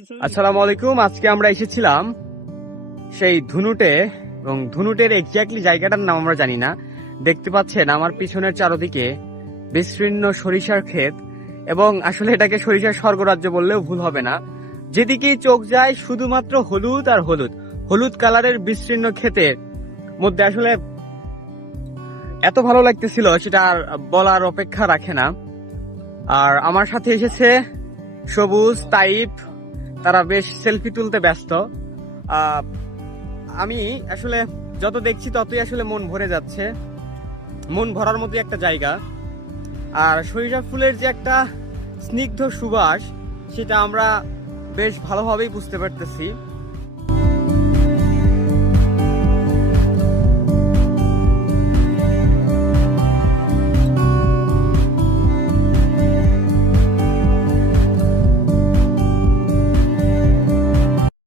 আসসালামু আলাইকুম। আজকে আমরা এসেছিলাম সেই ধুনুটে, এবং ধুনুটের এক্স্যাক্টলি জায়গাটার নাম আমরা জানি না। দেখতে পাচ্ছেন আমার পিছনের চারদিকে বিস্তীর্ণ সরিষার ক্ষেত, এবং আসলে এটাকে সরিষার স্বর্গরাজ্য বললেও ভুল হবে না। যেদিকেই চোখ যায় শুধুমাত্র হলুদ আর হলুদ, হলুদ কালারের বিস্তীর্ণ ক্ষেতের মধ্যে আসলে এত ভালো লাগতেছিল সেটা আর বলার অপেক্ষা রাখে না। আর আমার সাথে এসেছে সবুজ, তাইপ, তারা বেশ সেলফি তুলতে ব্যস্ত। আমি আসলে যত দেখছি ততই আসলে মন ভরে যাচ্ছে, মন ভরার মতো একটা জায়গা। আর সরিষা ফুলের যে একটা স্নিগ্ধ সুবাস, সেটা আমরা বেশ ভালোভাবেই বুঝতে পারতেছি।